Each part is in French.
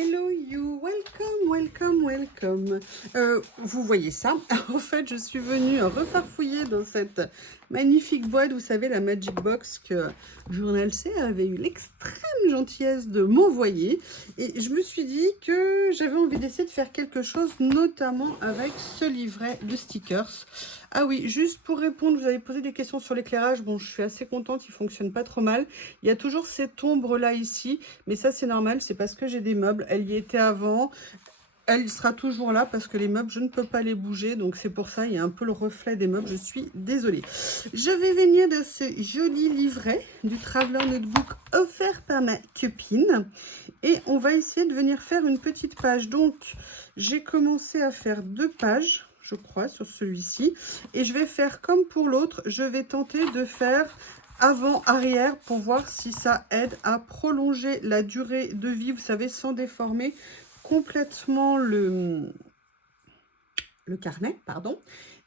Hello you, welcome, welcome, welcome. Vous voyez ça? En fait, je suis venue refarfouiller dans cette magnifique boîte, vous savez, la Magic Box que Journal C avait eu l'extrême gentillesse de m'envoyer. Et je me suis dit que j'avais envie d'essayer de faire quelque chose, notamment avec ce livret de stickers. Ah oui, juste pour répondre, vous avez posé des questions sur l'éclairage. Bon, je suis assez contente, il fonctionne pas trop mal. Il y a toujours cette ombre là ici, mais ça c'est normal, c'est parce que j'ai des meubles. Elle y était avant, elle sera toujours là parce que les meubles, je ne peux pas les bouger. Donc c'est pour ça, il y a un peu le reflet des meubles, je suis désolée. Je vais venir de ce joli livret du Traveler Notebook offert par ma copine. Et on va essayer de venir faire une petite page. Donc j'ai commencé à faire 2 pages, je crois, sur celui-ci. Et je vais faire comme pour l'autre, je vais tenter de faire avant-arrière pour voir si ça aide à prolonger la durée de vie, vous savez, sans déformer complètement le carnet, pardon.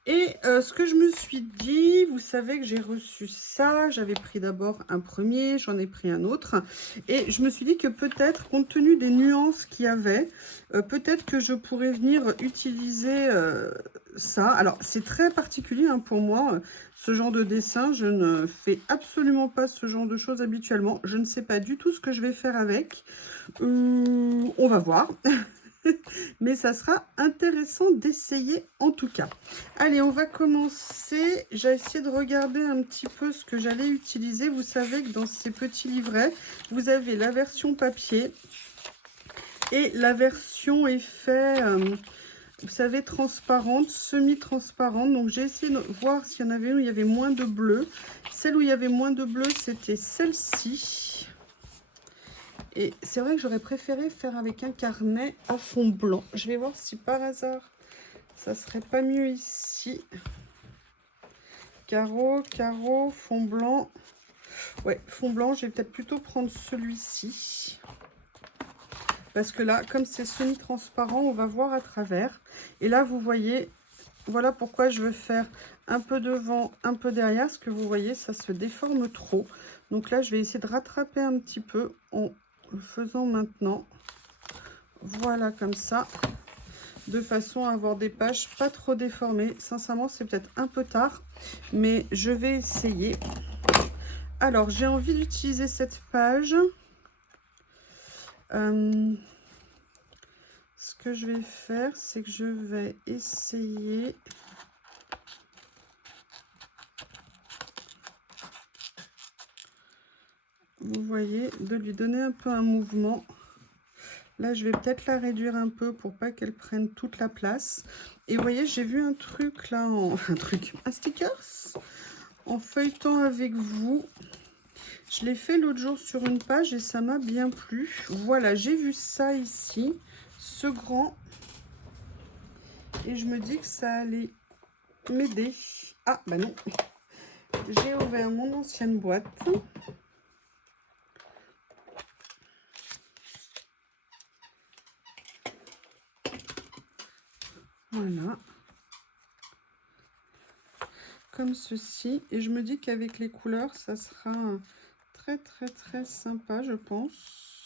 Et ce que je me suis dit, vous savez que j'ai reçu ça, j'avais pris d'abord un premier, j'en ai pris un autre, et je me suis dit que peut-être, compte tenu des nuances qu'il y avait, peut-être que je pourrais venir utiliser ça. Alors, c'est très particulier hein, pour moi, ce genre de dessin, je ne fais absolument pas ce genre de choses habituellement, je ne sais pas du tout ce que je vais faire avec, on va voir. Mais ça sera intéressant d'essayer en tout cas. Allez, on va commencer. J'ai essayé de regarder un petit peu ce que j'allais utiliser. Vous savez que dans ces petits livrets, vous avez la version papier et la version effet, vous savez, transparente, semi-transparente. Donc j'ai essayé de voir s'il y en avait une où il y avait moins de bleu. Celle où il y avait moins de bleu, c'était celle-ci. Et c'est vrai que j'aurais préféré faire avec un carnet à fond blanc. Je vais voir si par hasard, ça serait pas mieux ici. Carreau, carreau, fond blanc. Ouais, fond blanc, je vais peut-être plutôt prendre celui-ci. Parce que là, comme c'est semi-transparent, on va voir à travers. Et là, vous voyez, voilà pourquoi je veux faire un peu devant, un peu derrière. Parce que vous voyez, ça se déforme trop. Donc là, je vais essayer de rattraper un petit peu en le faisant maintenant. Voilà, comme ça. De façon à avoir des pages pas trop déformées. Sincèrement, c'est peut-être un peu tard, mais je vais essayer. Alors, j'ai envie d'utiliser cette page. Ce que je vais faire, c'est que je vais essayer... Vous voyez, de lui donner un peu un mouvement. Là, je vais peut-être la réduire un peu pour pas qu'elle prenne toute la place. Et vous voyez, j'ai vu un truc là, un stickers en feuilletant avec vous. Je l'ai fait l'autre jour sur une page et ça m'a bien plu. Voilà, j'ai vu ça ici, ce grand. Et je me dis que ça allait m'aider. Ah, bah non. J'ai ouvert mon ancienne boîte. Voilà. Comme ceci. Et je me dis qu'avec les couleurs, ça sera très, très, très sympa, je pense.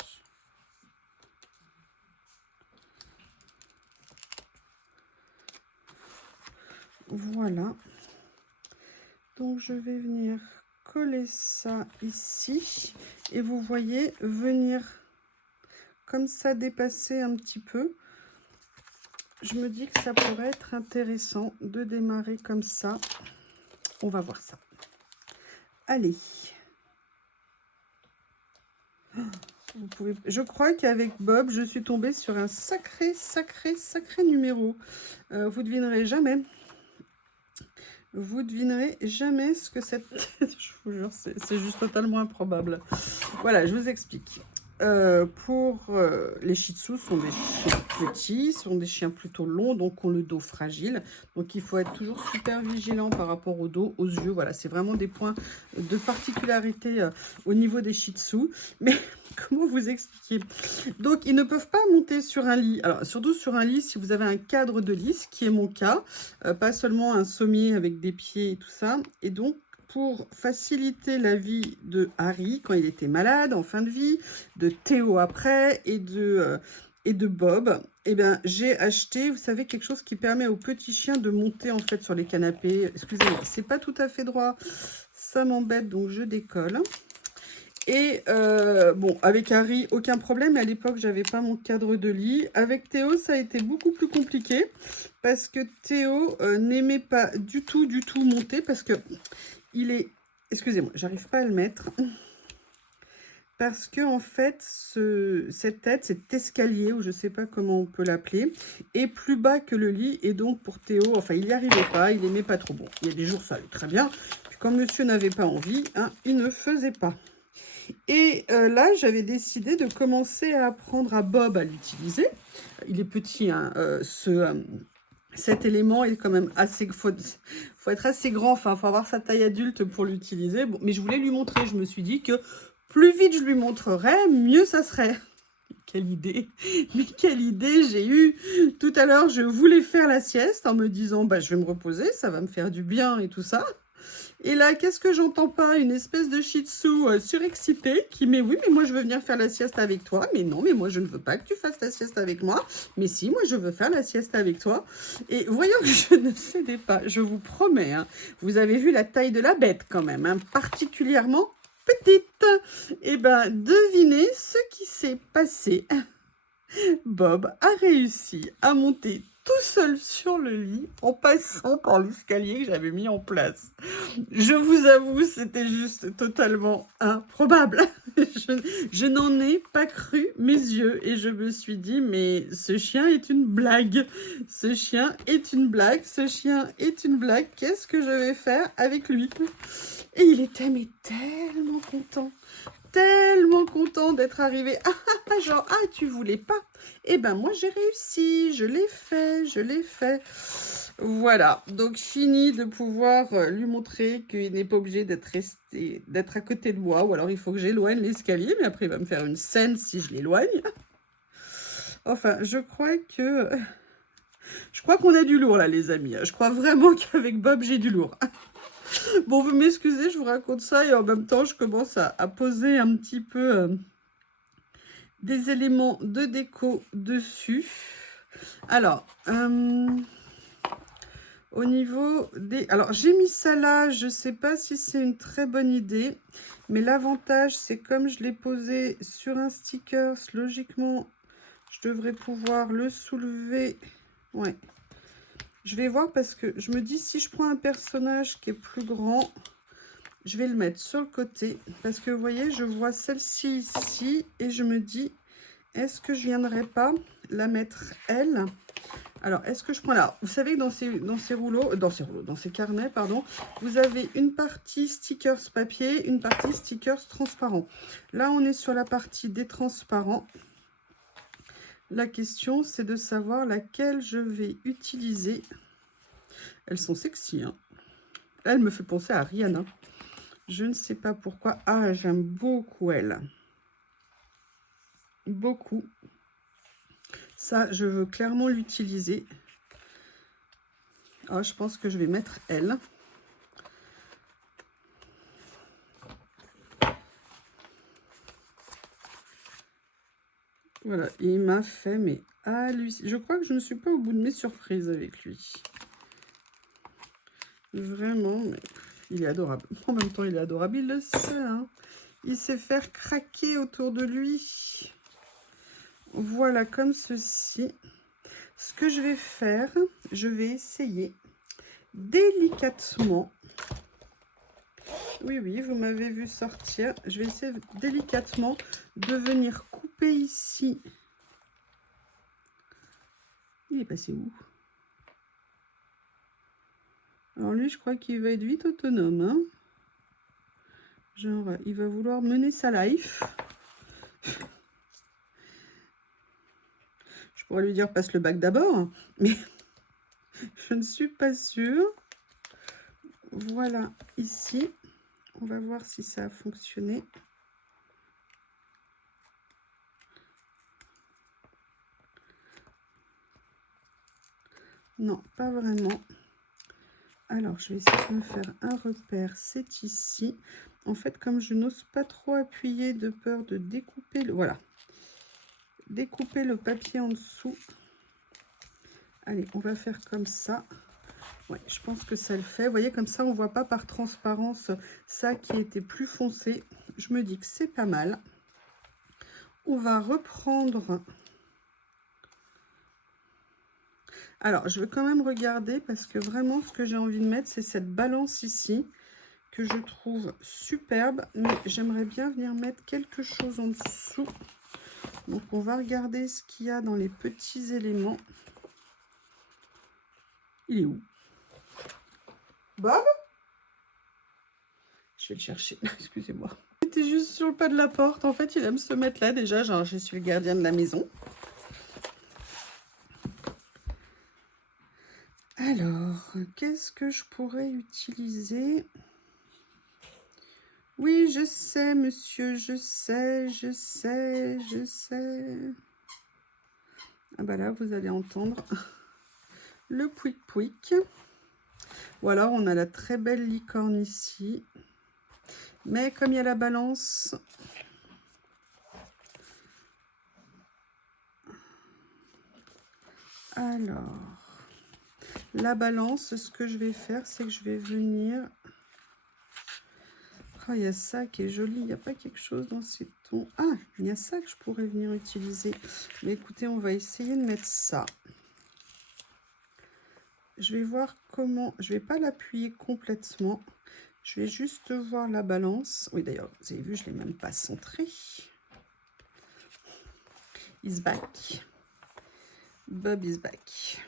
Voilà. Donc, je vais venir coller ça ici. Et vous voyez, venir comme ça dépasser un petit peu. Je me dis que ça pourrait être intéressant de démarrer comme ça. On va voir ça. Allez. Vous pouvez... Je crois qu'avec Bob, je suis tombée sur un sacré numéro. Vous devinerez jamais. Vous devinerez jamais ce que cette... Je vous jure, c'est juste totalement improbable. Voilà, je vous explique. Les Shih Tzu sont des chiens petits, sont des chiens plutôt longs, donc ont le dos fragile. Donc il faut être toujours super vigilant par rapport au dos, aux yeux. Voilà, c'est vraiment des points de particularité au niveau des Shih Tzu. Mais comment vous expliquer? Donc ils ne peuvent pas monter sur un lit. Alors surtout sur un lit, si vous avez un cadre de lit, ce qui est mon cas, pas seulement un sommier avec des pieds et tout ça. Et donc pour faciliter la vie de Harry quand il était malade en fin de vie, de Théo après et de et de Bob, eh bien, j'ai acheté, vous savez, quelque chose qui permet aux petits chiens de monter, en fait, sur les canapés. Excusez-moi, c'est pas tout à fait droit. Ça m'embête, donc je décolle. Et bon, avec Harry, aucun problème. Mais à l'époque, j'avais pas mon cadre de lit. Avec Théo, ça a été beaucoup plus compliqué. Parce que Théo n'aimait pas du tout monter. Parce que il est... Excusez-moi, j'arrive pas à le mettre. Parce que en fait, cette tête, cet escalier, ou je sais pas comment on peut l'appeler, est plus bas que le lit. Et donc pour Théo, enfin, il n'y arrivait pas, il aimait pas trop. Bon, il y a des jours, ça allait très bien. Puis quand monsieur n'avait pas envie, hein, il ne faisait pas. Et là, j'avais décidé de commencer à apprendre à Bob à l'utiliser. Il est petit, hein, cet élément est quand même assez... Faut être assez grand, enfin, faut avoir sa taille adulte pour l'utiliser. Bon, mais je voulais lui montrer, je me suis dit que plus vite je lui montrerais, mieux ça serait. Quelle idée! Mais quelle idée j'ai eue! Tout à l'heure, je voulais faire la sieste en me disant, bah, je vais me reposer, ça va me faire du bien et tout ça. Et là, qu'est-ce que j'entends pas? Une espèce de shih tzu surexcité qui met oui, mais moi je veux venir faire la sieste avec toi. Mais non, mais moi je ne veux pas que tu fasses la sieste avec moi. Mais si, moi je veux faire la sieste avec toi. Et voyons que je ne cédais pas, je vous promets. Hein, vous avez vu la taille de la bête quand même, hein, particulièrement petite. Et ben, devinez ce qui s'est passé. Bob a réussi à monter tout seul sur le lit en passant par l'escalier que j'avais mis en place. Je vous avoue, c'était juste totalement improbable. Je n'en ai pas cru mes yeux et je me suis dit, mais ce chien est une blague. Ce chien est une blague. Ce chien est une blague. Qu'est-ce que je vais faire avec lui? Et il était mais tellement content. Tellement content d'être arrivé. Genre, tu voulais pas? Eh ben, moi, j'ai réussi. Je l'ai fait. Je l'ai fait. Voilà. Donc, fini de pouvoir lui montrer qu'il n'est pas obligé d'être à côté de moi. Ou alors, il faut que j'éloigne l'escalier. Mais après, il va me faire une scène si je l'éloigne. Enfin, je crois qu'on a du lourd, là, les amis. Je crois vraiment qu'avec Bob, j'ai du lourd. Bon, vous m'excusez, je vous raconte ça et en même temps, je commence à poser un petit peu des éléments de déco dessus. Alors, au niveau des... Alors, j'ai mis ça là, je ne sais pas si c'est une très bonne idée, mais l'avantage, c'est comme je l'ai posé sur un sticker, logiquement, je devrais pouvoir le soulever. Ouais. Je vais voir parce que je me dis, si je prends un personnage qui est plus grand... Je vais le mettre sur le côté parce que vous voyez, je vois celle-ci ici et je me dis, est-ce que je viendrai pas la mettre elle? Alors, est-ce que je prends là? Vous savez que dans ces carnets, pardon, vous avez une partie stickers papier, une partie stickers transparents. Là, on est sur la partie des transparents. La question, c'est de savoir laquelle je vais utiliser. Elles sont sexy, hein. Elle me fait penser à Rihanna. Je ne sais pas pourquoi. Ah, j'aime beaucoup elle. Beaucoup. Ça, je veux clairement l'utiliser. Ah, je pense que je vais mettre elle. Voilà, il m'a fait, mais halluciner. Je crois que je ne suis pas au bout de mes surprises avec lui. Vraiment, mais il est adorable. En même temps, il est adorable, il le sait. Hein. Il sait faire craquer autour de lui. Voilà, comme ceci. Ce que je vais faire, je vais essayer délicatement. Oui, oui, vous m'avez vu sortir. Je vais essayer délicatement de venir couper ici. Il est passé où? Alors lui, je crois qu'il va être vite autonome. Hein, genre, il va vouloir mener sa life. Je pourrais lui dire passe le bac d'abord, mais je ne suis pas sûre. Voilà, ici. On va voir si ça a fonctionné. Non, pas vraiment. Alors, je vais essayer de me faire un repère. C'est ici. En fait, comme je n'ose pas trop appuyer de peur de découper le... Voilà. découper le papier en dessous. Allez, on va faire comme ça. Ouais, je pense que ça le fait. Vous voyez, comme ça, on ne voit pas par transparence ça qui était plus foncé. Je me dis que c'est pas mal. On va reprendre... Alors, je vais quand même regarder parce que vraiment, ce que j'ai envie de mettre, c'est cette balance ici que je trouve superbe. Mais j'aimerais bien venir mettre quelque chose en dessous. Donc, on va regarder ce qu'il y a dans les petits éléments. Il est où? Bob? Je vais le chercher, excusez-moi. Il était juste sur le pas de la porte. En fait, il aime se mettre là déjà. Genre, je suis le gardien de la maison. Alors, qu'est-ce que je pourrais utiliser? Oui, je sais, monsieur, je sais, je sais, je sais. Ah bah là, vous allez entendre le pouic-pouic. Ou alors, on a la très belle licorne ici. Mais comme il y a la balance... Alors, la balance, ce que je vais faire, c'est que je vais venir... Oh, il y a ça qui est joli. Il n'y a pas quelque chose dans ces tons. Ah, il y a ça que je pourrais venir utiliser. Mais écoutez, on va essayer de mettre ça. Je vais voir comment... Je ne vais pas l'appuyer complètement. Je vais juste voir la balance. Oui, d'ailleurs, vous avez vu, je ne l'ai même pas centré. Is back. Bob is back.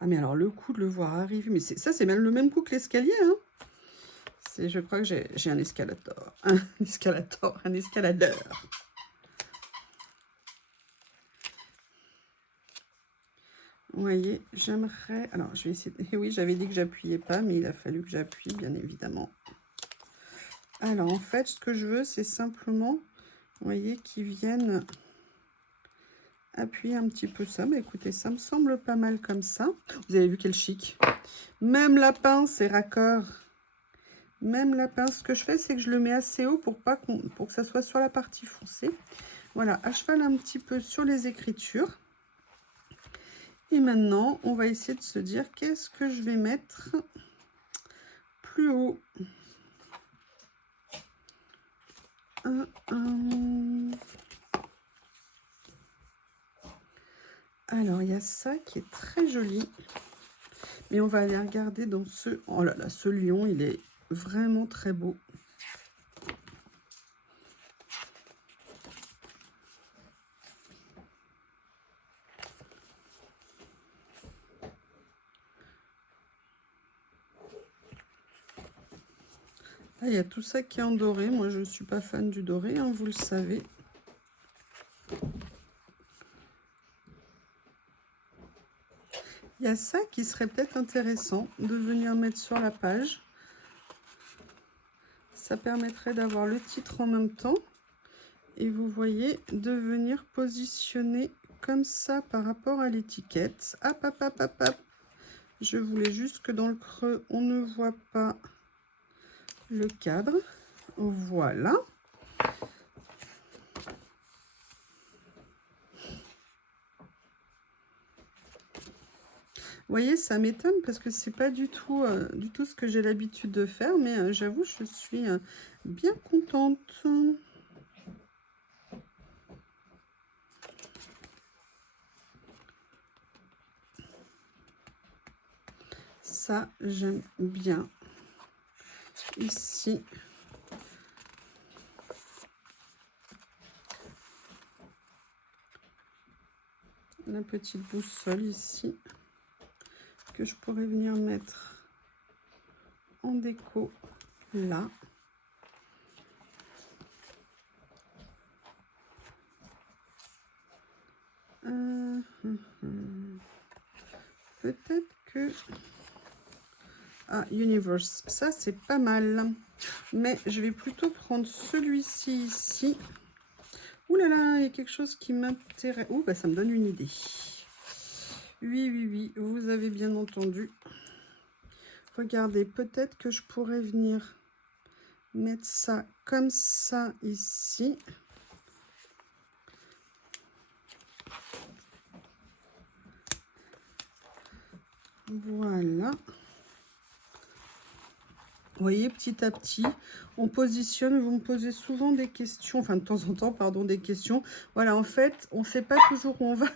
Ah, mais alors, le coup de le voir arriver... Mais ça, c'est même le même coup que l'escalier, hein. Je crois que j'ai un escalator. Un escalator, un escaladeur. Vous voyez, j'aimerais... Alors, je vais essayer... Et oui, j'avais dit que j'appuyais pas, mais il a fallu que j'appuie, bien évidemment. Alors, en fait, ce que je veux, c'est simplement, vous voyez, qu'ils viennent appuyer un petit peu ça. Mais écoutez, ça me semble pas mal comme ça. Vous avez vu quel chic. Même la pince est raccord. Même la pince, ce que je fais, c'est que je le mets assez haut pour que ça soit sur la partie foncée. Voilà, à cheval un petit peu sur les écritures. Et maintenant, on va essayer de se dire qu'est-ce que je vais mettre plus haut. Alors, il y a ça qui est très joli. Mais on va aller regarder dans ce... Oh là là, ce lion, il est vraiment très beau. Ah, il y a tout ça qui est en doré. Moi, je ne suis pas fan du doré, hein, vous le savez. Il y a ça qui serait peut-être intéressant de venir mettre sur la page. Ça permettrait d'avoir le titre en même temps. Et vous voyez, de venir positionner comme ça par rapport à l'étiquette. Hop, hop, hop, hop, hop. Je voulais juste que dans le creux, on ne voit pas le cadre. Voilà. Vous voyez, ça m'étonne parce que c'est pas du tout ce que j'ai l'habitude de faire, mais j'avoue, je suis bien contente. Ça, j'aime bien. Ici. La petite boussole ici. Que je pourrais venir mettre en déco là. Peut-être que... Ah, Universe, ça c'est pas mal. Mais je vais plutôt prendre celui-ci ici. Ouh là là, il y a quelque chose qui m'intéresse. Ouh, bah ça me donne une idée. Oui, oui, oui, vous avez bien entendu. Regardez, peut-être que je pourrais venir mettre ça comme ça ici. Voilà. Vous voyez, petit à petit, on positionne. Vous me posez souvent des questions, enfin de temps en temps, pardon, des questions. Voilà, en fait, on ne sait pas toujours où on va.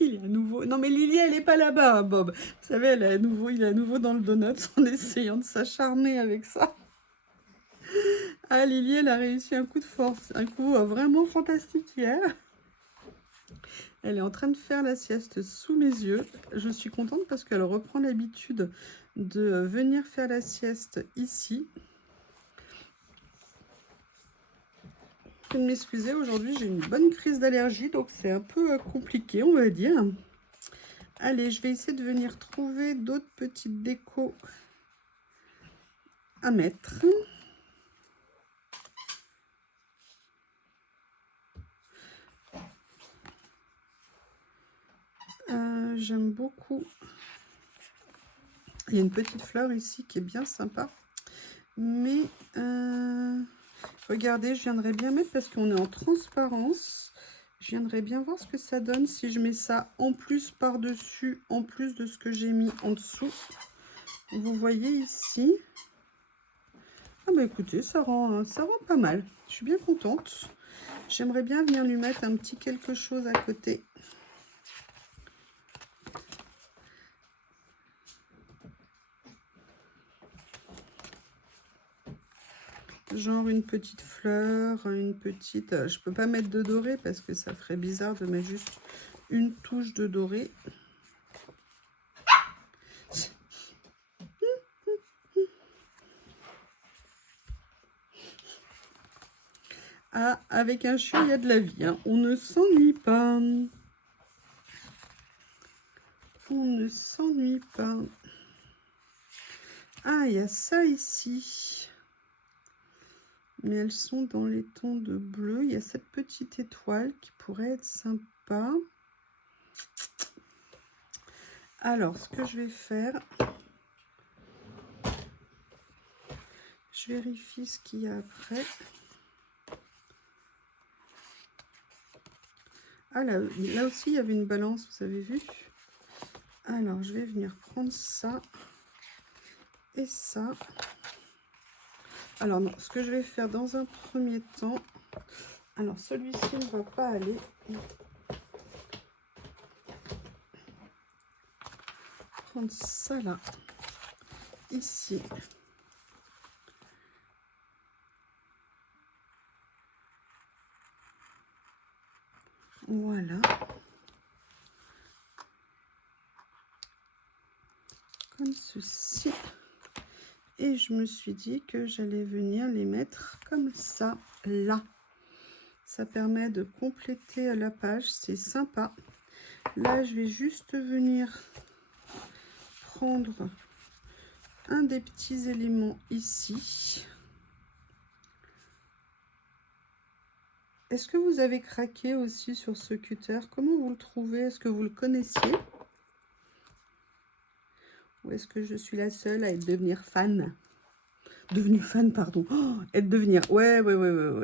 Il est à nouveau... Non, mais Lily, elle n'est pas là-bas, hein, Bob. Vous savez, il est à nouveau dans le donut en essayant de s'acharner avec ça. Ah, Lily, elle a réussi un coup de force. Un coup vraiment fantastique hier. Elle est en train de faire la sieste sous mes yeux. Je suis contente parce qu'elle reprend l'habitude de venir faire la sieste ici. Je vais m'excuser, aujourd'hui j'ai une bonne crise d'allergie, donc c'est un peu compliqué, on va dire. Allez, je vais essayer de venir trouver d'autres petites décos à mettre. J'aime beaucoup. Il y a une petite fleur ici qui est bien sympa. Mais regardez, je viendrais bien mettre parce qu'on est en transparence. Je viendrais bien voir ce que ça donne si je mets ça en plus par-dessus, en plus de ce que j'ai mis en dessous. Vous voyez ici. Ah bah écoutez, ça rend pas mal. Je suis bien contente. J'aimerais bien venir lui mettre un petit quelque chose à côté. Genre une petite fleur, une petite... je peux pas mettre de doré parce que ça ferait bizarre de mettre juste une touche de doré. Ah, avec un chien, il y a de la vie. Hein. On ne s'ennuie pas. On ne s'ennuie pas. Ah, il y a ça ici. Mais elles sont dans les tons de bleu. Il y a cette petite étoile qui pourrait être sympa. Alors, ce que je vais faire... Je vérifie ce qu'il y a après. Ah, là aussi, il y avait une balance, vous avez vu. Alors, je vais venir prendre ça et ça. Alors, non, ce que je vais faire dans un premier temps... Alors, celui-ci ne va pas aller. Prendre ça là, ici. Voilà. Comme ceci. Et je me suis dit que j'allais venir les mettre comme ça, là. Ça permet de compléter la page, c'est sympa. Là, je vais juste venir prendre un des petits éléments ici. Est-ce que vous avez craqué aussi sur ce cutter? Comment vous le trouvez? Est-ce que vous le connaissiez? Ou est-ce que je suis la seule à être devenir fan? Devenue fan, pardon. Oh, être devenir. Ouais,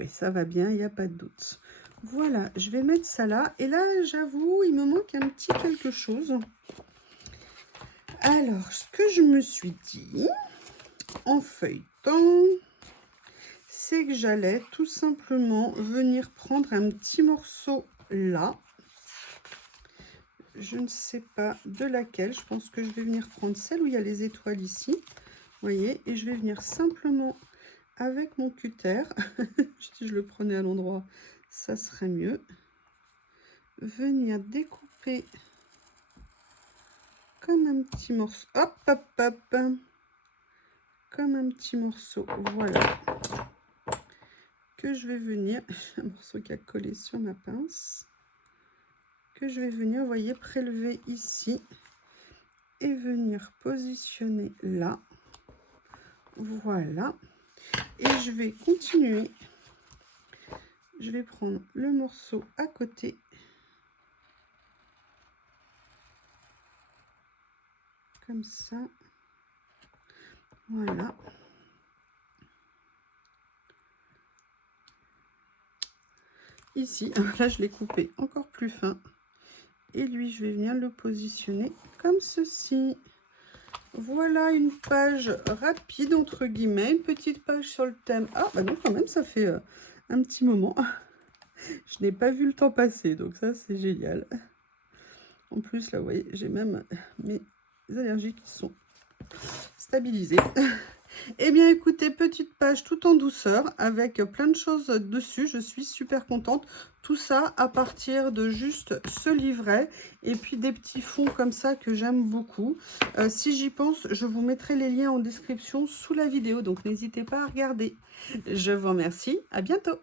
ça va bien, il n'y a pas de doute. Voilà, je vais mettre ça là. Et là, j'avoue, il me manque un petit quelque chose. Alors, ce que je me suis dit, en feuilletant, c'est que j'allais tout simplement venir prendre un petit morceau là. Je ne sais pas de laquelle. Je pense que je vais venir prendre celle où il y a les étoiles ici. Vous voyez, et je vais venir simplement avec mon cutter. Si je le prenais à l'endroit, ça serait mieux. Venir découper comme un petit morceau. Hop, hop, hop. Comme un petit morceau. Voilà. Que je vais venir... Un morceau qui a collé sur ma pince. Que je vais venir, vous voyez, prélever ici. Et venir positionner là. Voilà. Et je vais continuer. Je vais prendre le morceau à côté. Comme ça. Voilà. Ici, là je l'ai coupé encore plus fin. Et lui, je vais venir le positionner comme ceci. Voilà une page rapide, entre guillemets, une petite page sur le thème. Ah, bah non, quand même, ça fait un petit moment. Je n'ai pas vu le temps passer, donc ça, c'est génial. En plus, là, vous voyez, j'ai même mes allergies qui sont stabilisées. Eh bien, écoutez, petite page tout en douceur avec plein de choses dessus. Je suis super contente. Tout ça à partir de juste ce livret et puis des petits fonds comme ça que j'aime beaucoup. Si j'y pense, je vous mettrai les liens en description sous la vidéo, donc n'hésitez pas à regarder. Je vous remercie. À bientôt.